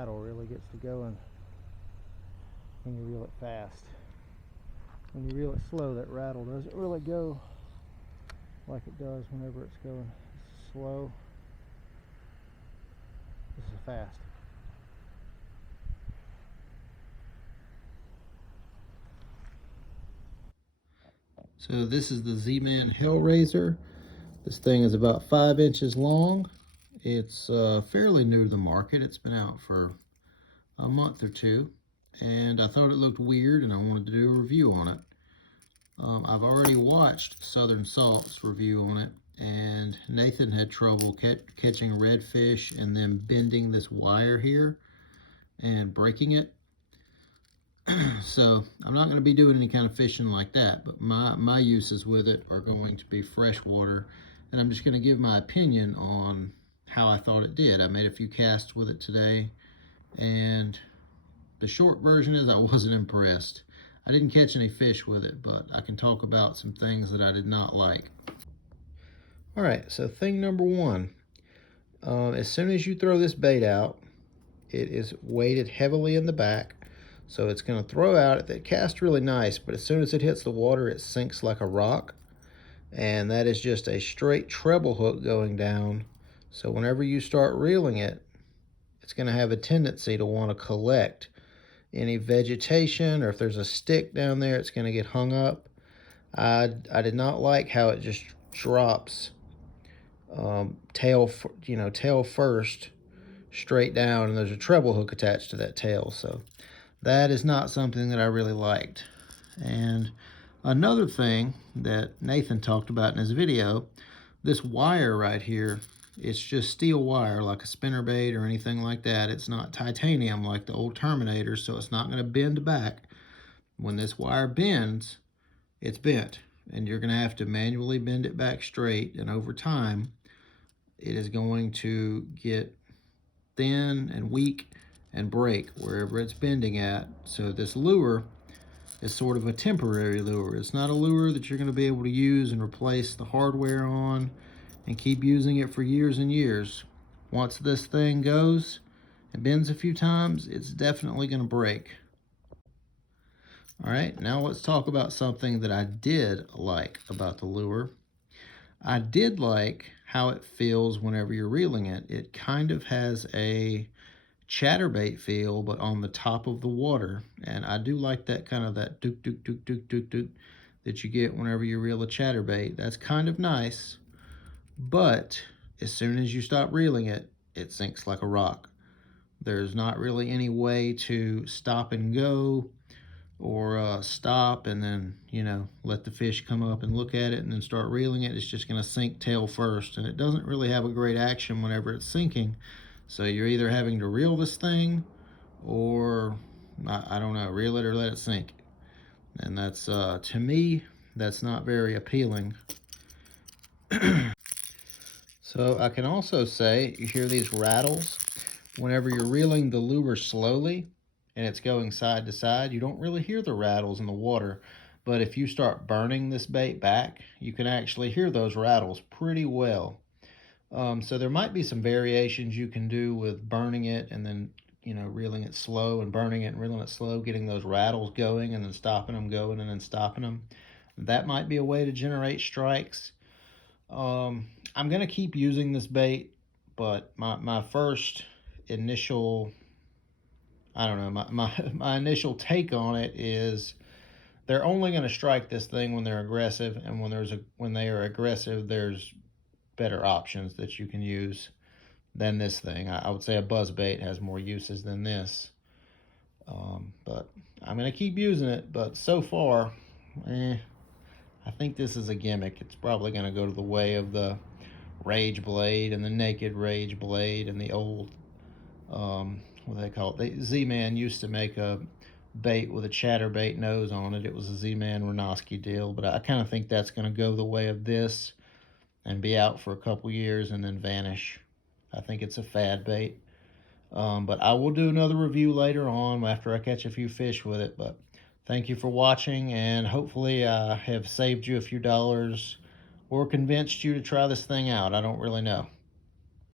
rattle really gets to going when you reel it fast. When you reel it slow, that rattle doesn't really go like it does whenever it's going slow. This is fast. So this is the Zman HellRaizer. This thing is about 5 inches long. It's fairly new to the market. It's been out for a month or two, and I thought it looked weird and I wanted to do a review on it. I've already watched Southern Salt's review on it, and Nathan had trouble catching redfish and then bending this wire here and breaking it. So I'm not going to be doing any kind of fishing like that, but my uses with it are going to be freshwater, and I'm just going to give my opinion on how I thought it did. I made a few casts with it today, and the short version is I wasn't impressed. I didn't catch any fish with it, but I can talk about some things that I did not like. All right, so thing number one, as soon as you throw this bait out, it is weighted heavily in the back. So it's going to throw out, it casts really nice, but as soon as it hits the water, it sinks like a rock. And that is just a straight treble hook going down. So whenever you start reeling it, it's going to have a tendency to want to collect any vegetation, or if there's a stick down there, it's going to get hung up. I did not like how it just drops tail first straight down, and there's a treble hook attached to that tail. So that is not something that I really liked. And another thing that Nathan talked about in his video, this wire right here, it's just steel wire like a spinnerbait or anything like that. It's not titanium like the old Terminator, so it's not going to bend back. When this wire bends, it's bent, and you're going to have to manually bend it back straight, and over time it is going to get thin and weak and break wherever it's bending at. So this lure is sort of a temporary lure. It's not a lure that you're going to be able to use and replace the hardware on and keep using it for years and years. Once this thing goes and bends a few times, it's definitely going to break. All right, now let's talk about something that I did like about the lure. I did like how it feels whenever you're reeling it. It kind of has a chatterbait feel, but on the top of the water. And I do like that kind of that dook dook dook dook dook dook that you get whenever you reel a chatterbait. That's kind of nice, but as soon as you stop reeling it, it sinks like a rock. There's not really any way to stop and go, or stop and then, let the fish come up and look at it and then start reeling it. It's just going to sink tail first, and it doesn't really have a great action whenever it's sinking. So you're either having to reel this thing or, I don't know, reel it or let it sink. And that's, to me, that's not very appealing. So I can also say, you hear these rattles. Whenever you're reeling the lure slowly and it's going side to side, you don't really hear the rattles in the water. But if you start burning this bait back, you can actually hear those rattles pretty well. So there might be some variations you can do with burning it and then, reeling it slow, and burning it and reeling it slow, getting those rattles going and then stopping them going and then stopping them. That might be a way to generate strikes. I'm going to keep using this bait, but my first initial, I don't know, my initial take on it is they're only going to strike this thing when they're aggressive, and when they are aggressive, there's better options that you can use than this thing. I would say a buzzbait has more uses than this, but I'm going to keep using it. But so far, I think this is a gimmick. It's probably going to go to the way of the Rage Blade and the Naked Rage Blade and the old, what do they call it? Z-Man used to make a bait with a chatterbait nose on it. It was a Z-Man Renoski deal, but I kind of think that's going to go the way of this and be out for a couple years and then vanish. I think it's a fad bait. But I will do another review later on after I catch a few fish with it. But thank you for watching, and hopefully I have saved you a few dollars or convinced you to try this thing out. I don't really know.